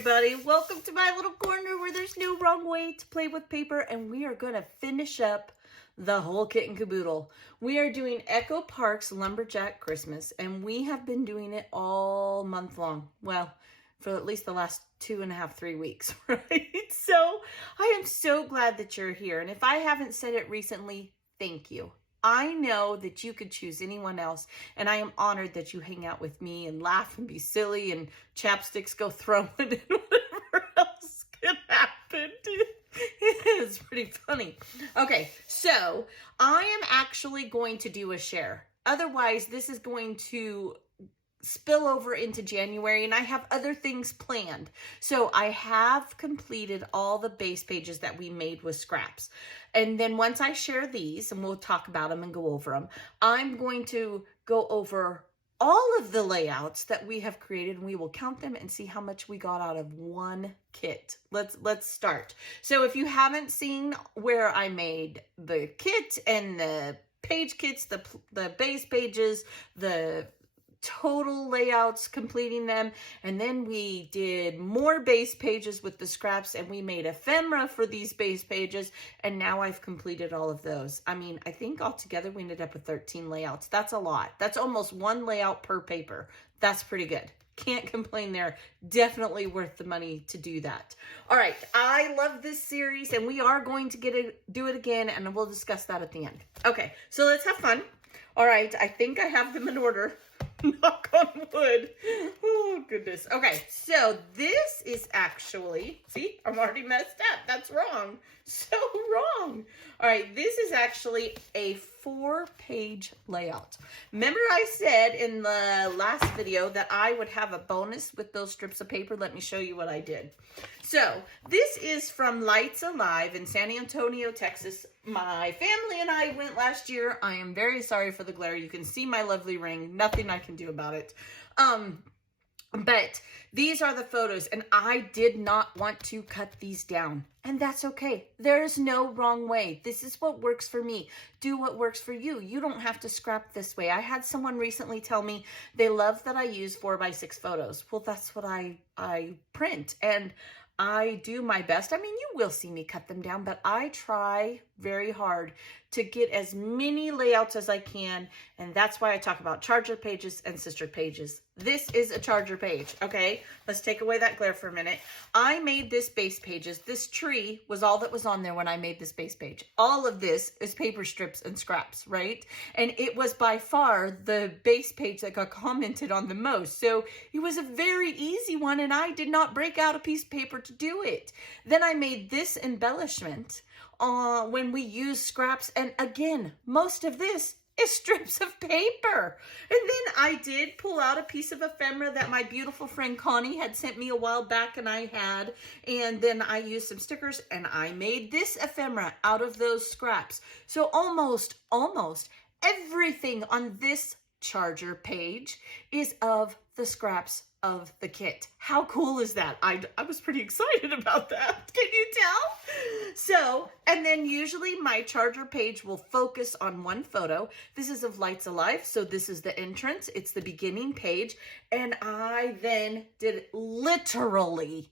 everybody. Welcome to my little corner where there's no wrong way to play with paper, and we are going to finish up the whole kit and caboodle. We are doing Echo Park's Lumberjack Christmas, and we have been doing it all month long. Well, for at least the last 2.5, 3 weeks, right? So I am so glad that you're here. And if I haven't said it recently, thank you. I know that you could choose anyone else, and I am honored that you hang out with me and laugh and be silly and chapsticks go throwing and whatever else can happen. It's pretty funny. Okay, so I am actually going to do a share. Otherwise, this is going to spill over into January, and I have other things planned. So I have completed all the base pages that we made with scraps. And then once I share these, and we'll talk about them and go over them, I'm going to go over all of the layouts that we have created, and we will count them and see how much we got out of one kit. Let's start. So if you haven't seen where I made the kit and the page kits, the base pages, the total layouts, completing them, and then we did more base pages with the scraps, and we made ephemera for these base pages, and now I've completed all of those. I mean, I think altogether we ended up with 13 layouts. That's a lot. That's almost one layout per paper. That's pretty good. Can't complain there. Definitely worth the money to do that. All right, I love this series, and we are going to do it again, and we'll discuss that at the end. Okay, so let's have fun. All right, I think I have them in order. Knock on wood. Oh, goodness. Okay, so this is actually, see, I'm already messed up. That's wrong. So wrong. All right, this is actually a 4-page layout. Remember I said in the last video that I would have a bonus with those strips of paper? Let me show you what I did. So this is from Lights Alive in San Antonio, Texas. My family and I went last year. I am very sorry for the glare. You can see my lovely ring. Nothing I can do about it. But these are the photos, and I did not want to cut these down. And that's okay. There's no wrong way. This is what works for me. Do what works for you. You don't have to scrap this way. I had someone recently tell me they love that I use 4x6 photos. Well, that's what I print, and I do my best. I mean, you will see me cut them down, but I try very hard to get as many layouts as I can, and that's why I talk about charger pages and sister pages. This is a charger page, okay? Let's take away that glare for a minute. I made this base pages. This tree was all that was on there when I made this base page. All of this is paper strips and scraps, right? And it was by far the base page that got commented on the most. So it was a very easy one, and I did not break out a piece of paper to do it. Then I made this embellishment when we use scraps, and again, most of this is strips of paper. And then I did pull out a piece of ephemera that my beautiful friend Connie had sent me a while back, and I had, and then I used some stickers, and I made this ephemera out of those scraps. So almost everything on this charger page is of the scraps of the kit. How cool is that? I was pretty excited about that. Can you tell? So, and then usually my charger page will focus on one photo. This is of Lights Alive. So this is the entrance. It's the beginning page. And I then did literally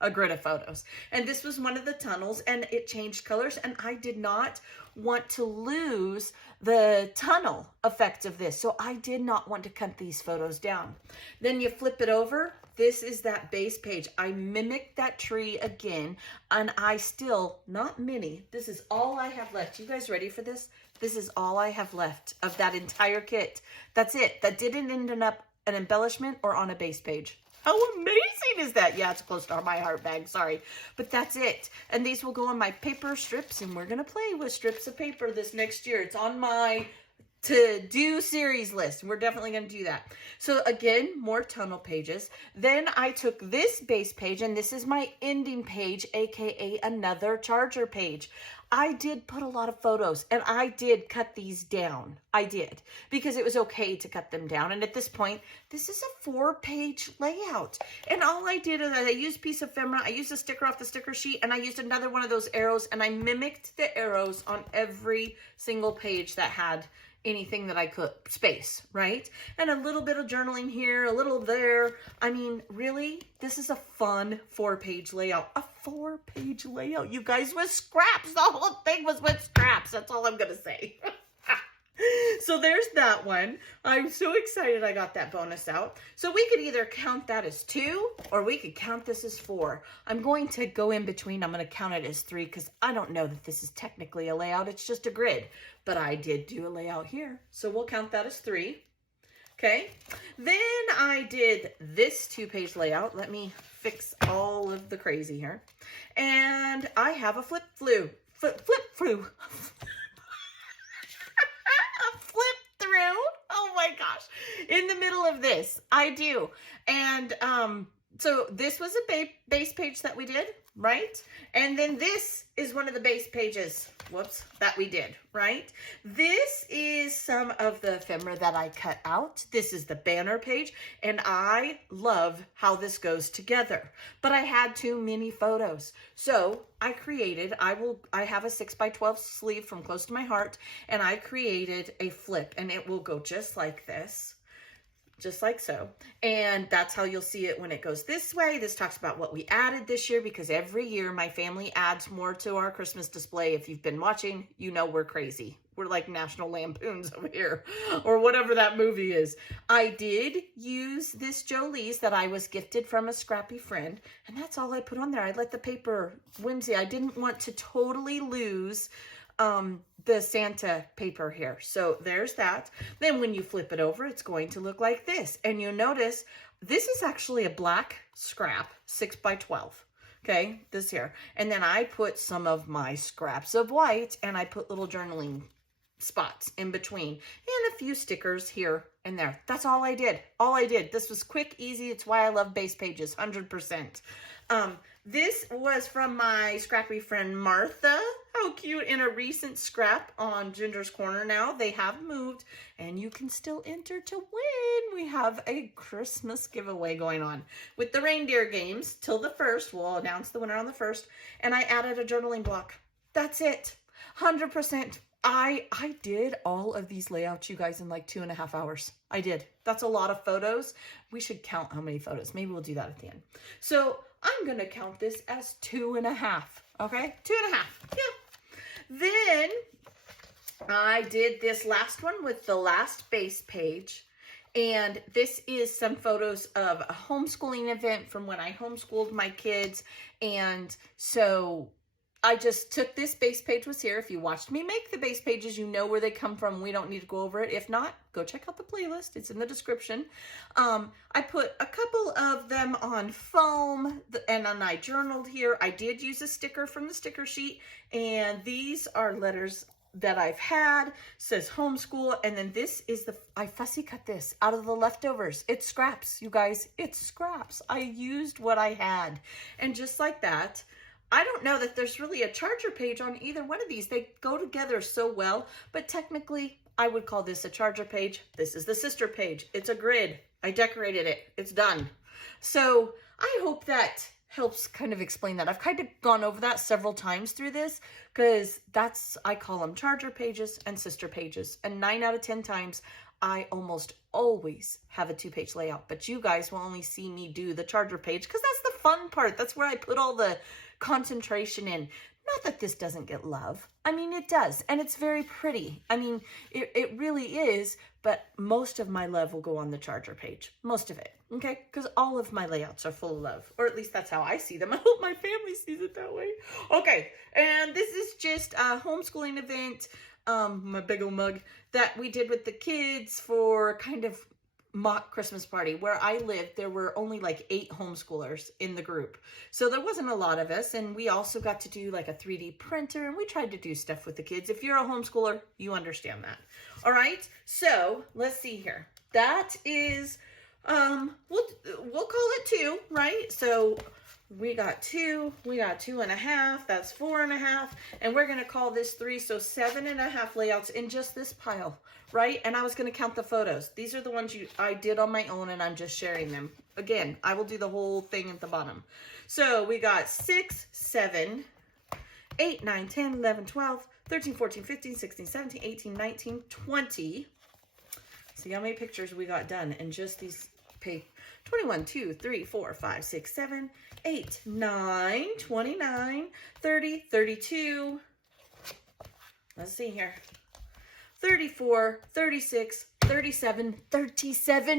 a grid of photos. And this was one of the tunnels, and it changed colors, and I did not want to lose the tunnel effect of this. So I did not want to cut these photos down. Then you flip it over. This is that base page. I mimicked that tree again, and I still, not many, this is all I have left. You guys ready for this? This is all I have left of that entire kit. That's it. That didn't end up an embellishment or on a base page. How amazing is that? Yeah, it's close to my heart bag, sorry. But that's it. And these will go on my paper strips, and we're going to play with strips of paper this next year. It's on my to-do series list. We're definitely going to do that. So again, more tunnel pages. Then I took this base page, and this is my ending page, aka another charger page. I did put a lot of photos, and I did cut these down. I did, because it was okay to cut them down. And at this point, this is a 4-page layout. And all I did is I used a piece of ephemera, I used a sticker off the sticker sheet, and I used another one of those arrows, and I mimicked the arrows on every single page that had anything that I could, space, right? And a little bit of journaling here, a little there. I mean, really, this is a fun 4-page layout. A 4-page layout, you guys, with scraps. The whole thing was with scraps. That's all I'm gonna say. So there's that one. I'm so excited I got that bonus out. So we could either count that as 2 or we could count this as 4. I'm going to go in between. I'm going to count it as 3 because I don't know that this is technically a layout. It's just a grid. But I did do a layout here. So we'll count that as 3. Okay. Then I did this 2-page layout. Let me fix all of the crazy here. And I have a flip through. Oh my gosh, in the middle of this, I do. And so this was a base page that we did, right? And then this is one of the base pages, whoops, that we did, right? This is some of the ephemera that I cut out. This is the banner page, and I love how this goes together. But I had too many photos. So I created, I have a 6x12 sleeve from Close to My Heart, and I created a flip, and it will go just like this. Just like so. And that's how you'll see it when it goes this way. This talks about what we added this year, because every year my family adds more to our Christmas display. If you've been watching, you know we're crazy. We're like National Lampoons over here, or whatever that movie is. I did use this Jolie's that I was gifted from a scrappy friend, and that's all I put on there. I let the paper whimsy. I didn't want to totally lose the Santa paper here. So there's that. Then when you flip it over, it's going to look like this. And you'll notice this is actually a black scrap 6x12. Okay, this here. And then I put some of my scraps of white, and I put little journaling spots in between and a few stickers here and there. That's all I did. All I did. This was quick, easy. It's why I love base pages, 100%. This was from my scrappy friend Martha. How cute. In a recent scrap on Ginger's Corner now. They have moved, and you can still enter to win. We have a Christmas giveaway going on with the reindeer games till the 1st. We'll announce the winner on the 1st. And I added a journaling block. That's it. 100%. I did all of these layouts, you guys, in like 2.5 hours. I did. That's a lot of photos. We should count how many photos. Maybe we'll do that at the end. So I'm going to count this as 2.5. Okay? 2.5. Yeah. Then I did this last one with the last base page. And this is some photos of a homeschooling event from when I homeschooled my kids. And so I just took this base page was here. If you watched me make the base pages, you know where they come from. We don't need to go over it. If not, go check out the playlist. It's in the description. I put a couple of them on foam, and then I journaled here. I did use a sticker from the sticker sheet, and these are letters that I've had. It says homeschool, and then this is I fussy cut this out of the leftovers. It's scraps, you guys. It's scraps. I used what I had, and just like that, I don't know that there's really a charger page on either one of these. They go together so well, but technically I would call this a charger page. This is the sister page. It's a grid. I decorated it. It's done. So I hope that helps kind of explain that. I've kind of gone over that several times through this because I call them charger pages and sister pages. And 9 out of 10 times, I almost always have a 2-page layout, but you guys will only see me do the charger page because that's the fun part. That's where I put all the concentration in. Not that this doesn't get love. I mean, it does, and it's very pretty. I mean, it really is, but most of my love will go on the charger page. Most of it, okay? Because all of my layouts are full of love, or at least that's how I see them. I hope my family sees it that way. Okay, and this is just a homeschooling event, my big old mug, that we did with the kids for kind of mock Christmas party. Where I lived, there were only like 8 homeschoolers in the group. So there wasn't a lot of us. And we also got to do like a 3D printer, and we tried to do stuff with the kids. If you're a homeschooler, you understand that. All right. So let's see here. That is, we'll call it 2, right? So we got 2, we got 2.5, that's 4.5, and we're going to call this 3, so 7.5 layouts in just this pile, right? And I was going to count the photos. These are the ones I did on my own, and I'm just sharing them. Again, I will do the whole thing at the bottom. So we got 6, 7, 8, 9, 10, 11, 12, 13, 14, 15, 16, 17, 18, 19, 20. See how many pictures we got done in just these pages. 21, 2, 3, 4, 5, 6, 7, 8, 9, 29, 30, 32. Let's see here. 34, 36, 37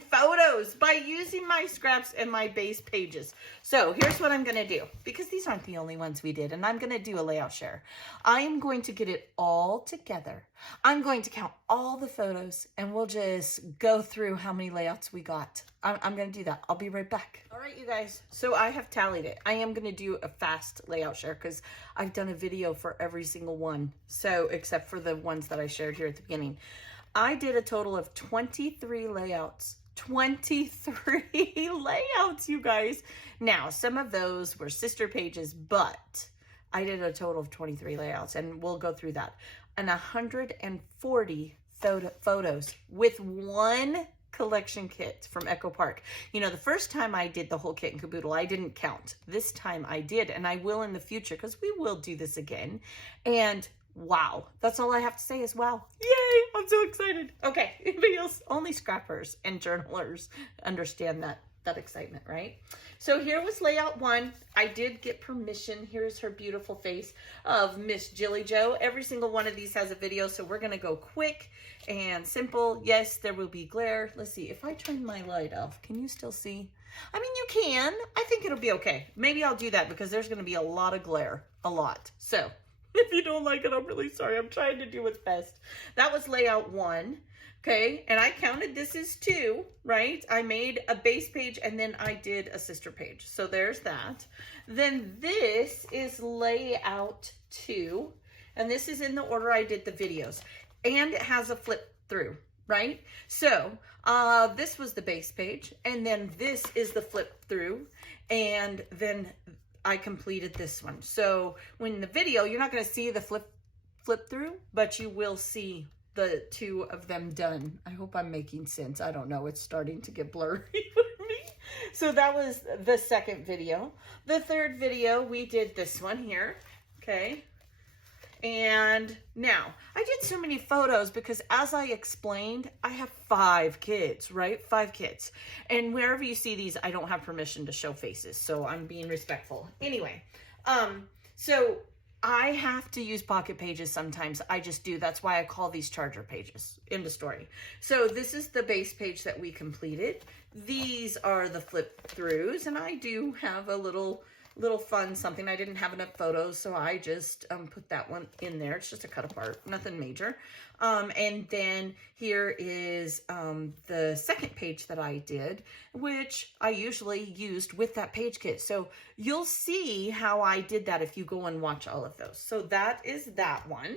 photos by using my scraps and my base pages. So here's what I'm going to do, because these aren't the only ones we did, and I'm going to do a layout share. I am going to get it all together. I'm going to count all the photos, and we'll just go through how many layouts we got. I'm going to do that. I'll be right back. All right, you guys. So I have tallied it. I am going to do a fast layout share because I've done a video for every single one. So except for the ones that I shared here at the beginning. I did a total of 23 layouts. 23 layouts, you guys. Now, some of those were sister pages, but I did a total of 23 layouts, and we'll go through that. And 140 photos with one collection kit from Echo Park. You know, the first time I did the whole kit in Caboodle, I didn't count. This time I did, and I will in the future, because we will do this again. And wow, that's all I have to say is wow. Yay, I'm so excited. Okay, only scrappers and journalers understand that excitement, right? So here was layout 1. I did get permission. Here's her beautiful face of Miss Jilly Joe. Every single one of these has a video, so we're gonna go quick and simple. Yes, there will be glare. Let's see, if I turn my light off, can you still see? I mean, you can. I think it'll be okay. Maybe I'll do that because there's gonna be a lot of glare, a lot. So if you don't like it, I'm really sorry. I'm trying to do what's best. That was layout 1. Okay, and I counted this as 2, right? I made a base page and then I did a sister page. So there's that. Then this is layout 2, and this is in the order I did the videos. And it has a flip through, right? So this was the base page, and then this is the flip through, and then I completed this one. So when the video, you're not going to see the flip through, but you will see the 2 of them done. I hope I'm making sense. I don't know. It's starting to get blurry for me. So that was the second video. The third video, we did this one here. Okay. And now I did so many photos because, as I explained, I have 5 kids, right? 5 kids. And wherever you see these, I don't have permission to show faces. So I'm being respectful. Anyway, so I have to use pocket pages sometimes. I just do. That's why I call these charger pages. End of story. So this is the base page that we completed. These are the flip throughs, and I do have a little fun something. I didn't have enough photos, so I just put that one in there. It's just a cut apart, nothing major. And then here is the second page that I did, which I usually used with that page kit. So you'll see how I did that if you go and watch all of those. So that is that one.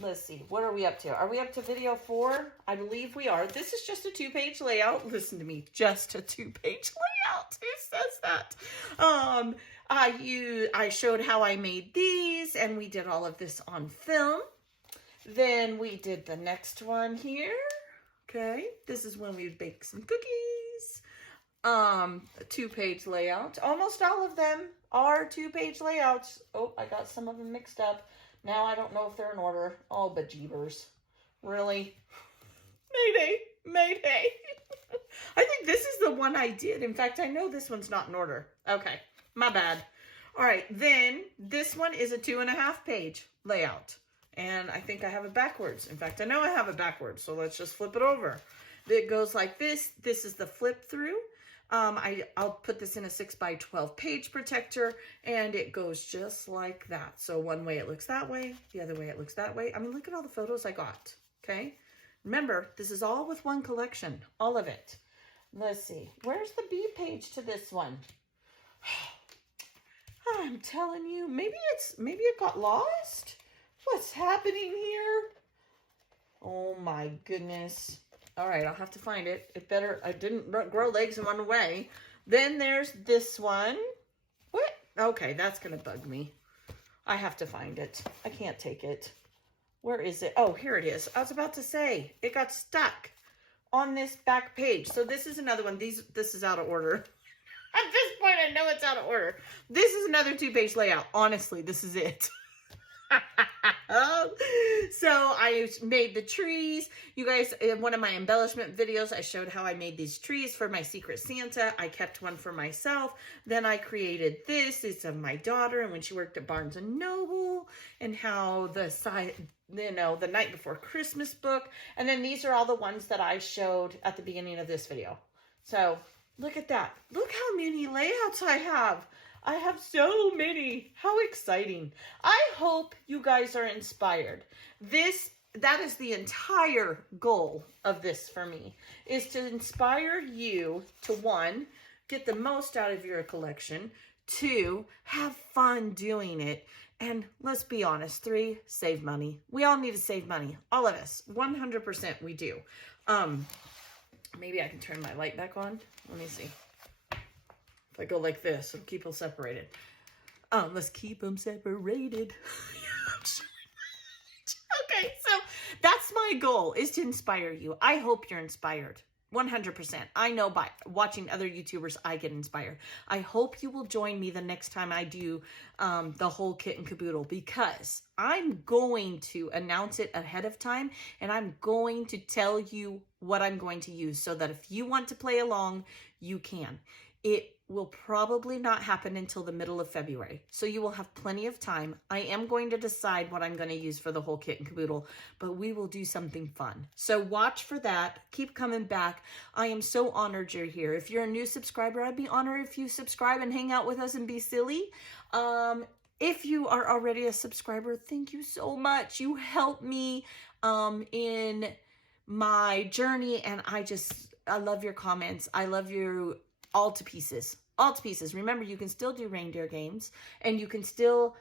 Let's see, what are we up to? Are we up to video 4? I believe we are. This is just a 2-page layout. Listen to me, just a 2-page layout. Who says that? I showed how I made these, and we did all of this on film. Then we did the next one here. Okay, this is when we would bake some cookies. A 2-page layout. Almost all of them are 2-page layouts. Oh, I got some of them mixed up. Now I don't know if they're in order. Oh, bejeebers. Really? Mayday. Mayday. I think this is the one I did. In fact, I know this one's not in order. Okay, my bad. All right, then this one is a 2.5-page layout. And I think I have it backwards. In fact, I know I have it backwards, so let's just flip it over. It goes like this. This is the flip through. I'll put this in a 6x12 page protector, and it goes just like that. So one way it looks that way, the other way it looks that way. I mean, look at all the photos I got, okay? Remember, this is all with one collection, all of it. Let's see, where's the B page to this one? I'm telling you, maybe it got lost? What's happening here? Oh my goodness. All right, I'll have to find it. I didn't grow legs and run away. Then there's this one. What? Okay, that's going to bug me. I have to find it. I can't take it. Where is it? Oh, here it is. I was about to say, it got stuck on this back page. So this is another one. This is out of order. At this point, I know it's out of order. This is another 2-page layout. Honestly, this is it. So I made the trees. You guys, in one of my embellishment videos, I showed how I made these trees for my Secret Santa. I kept one for myself. Then I created this. It's of my daughter and when she worked at Barnes & Noble, and how the side, you know, the Night Before Christmas book. And then these are all the ones that I showed at the beginning of this video. So look at that. Look how many layouts I have. I have so many. How exciting. I hope you guys are inspired. That is the entire goal of this for me, is to inspire you to, 1, get the most out of your collection, 2, have fun doing it, and let's be honest, 3, save money. We all need to save money. All of us. 100% we do. Maybe I can turn my light back on. Let me see. If I go like this, it'll keep them separated. Let's keep them separated. Okay, so that's my goal, is to inspire you. I hope you're inspired. 100%. I know by watching other YouTubers, I get inspired. I hope you will join me the next time I do the whole kit and caboodle, because I'm going to announce it ahead of time, and I'm going to tell you what I'm going to use, so that if you want to play along, you can. It will probably not happen until the middle of February, so you will have plenty of time. I am going to decide what I'm going to use for the whole kit and caboodle, but we will do something fun. So watch for that. Keep coming back. I am so honored you're here. If you're a new subscriber, I'd be honored if you subscribe and hang out with us and be silly. If you are already a subscriber, thank you so much. You help me in my journey, and I love your comments. I love you all to pieces. All to pieces. Remember, you can still do reindeer games, and you can still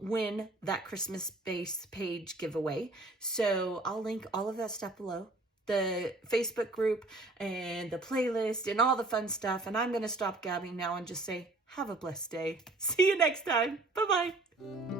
win that Christmas base page giveaway. So I'll link all of that stuff below. The Facebook group and the playlist and all the fun stuff. And I'm going to stop gabbing now and just say, have a blessed day. See you next time. Bye-bye.